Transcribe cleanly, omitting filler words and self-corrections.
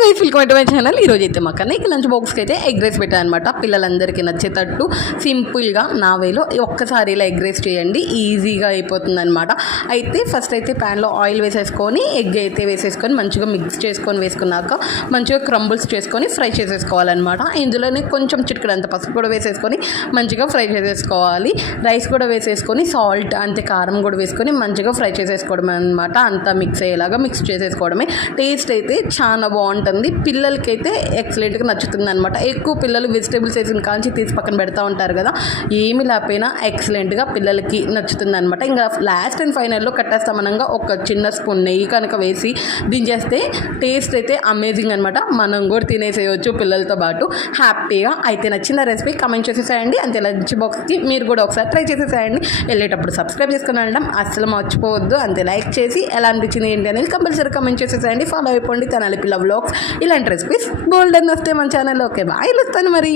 Guys welcome to my channel. ఈరోజు అయితే మా కన్నయ్యకి లంచ్ బాక్స్కి అయితే ఎగ్ రైస్ పెట్టాను అనమాట. పిల్లలందరికీ నచ్చేటట్టు సింపుల్గా నా వేలో ఒక్కసారి ఇలా ఎగ్ రైస్ చేయండి, ఈజీగా అయిపోతుంది అనమాట. అయితే ఫస్ట్ అయితే ప్యాన్లో ఆయిల్ వేసేసుకొని ఎగ్ అయితే వేసేసుకొని మంచిగా మిక్స్ చేసుకొని వేసుకున్నాక మంచిగా క్రంబుల్స్ చేసుకొని ఫ్రై చేసేసుకోవాలన్నమాట. ఇందులోనే కొంచెం చిటికెడంత పసుపు కూడా వేసేసుకొని మంచిగా ఫ్రై చేసేసుకోవాలి. రైస్ కూడా వేసేసుకొని సాల్ట్ అంతే కారం కూడా వేసుకొని మంచిగా ఫ్రై చేసేసుకోవడం అనమాట. అంతా మిక్స్ అయ్యేలాగా మిక్స్ చేసేసుకోవడమే. టేస్ట్ అయితే చాలా బాగుంటుంది. పిల్లలకైతే ఎక్సలెంట్గా నచ్చుతుంది అనమాట. ఎక్కువ పిల్లలు వెజిటేబుల్స్ వేసిన కాంచి తీసి పక్కన పెడతా ఉంటారు కదా, ఏమి లేకపోయినా ఎక్సలెంట్గా పిల్లలకి నచ్చుతుంది అనమాట. ఇంకా లాస్ట్ అండ్ ఫైనల్లో కట్టేస్తామనగా ఒక చిన్న స్పూన్ నెయ్యి కనుక వేసి దించేస్తే టేస్ట్ అయితే అమేజింగ్ అనమాట. మనం కూడా తినేసేయచ్చు పిల్లలతో పాటు హ్యాపీగా. అయితే నచ్చిన రెసిపీ కమెంట్ చేసేసేయండి. అంతే లంచ్ బాక్స్కి మీరు కూడా ఒకసారి ట్రై చేసేసేయండి. వెళ్ళేటప్పుడు సబ్స్క్రైబ్ చేసుకుని వెళ్ళడం అస్సలు మర్చిపోవద్దు. అంతే లైక్ చేసి ఎలా అనిపించింది ఏంటి అనేది కంపల్సరీ కమెంట్ చేసేసేయండి. ఫాలో అయిపోండి తెనాలి పిల్ల వ్లాగ్స్. ఇలాంటి రెసిపీస్ గోల్డెన్ వస్తే మన ఛానల్లో. ఓకే బాయ్, వస్తాను మరి.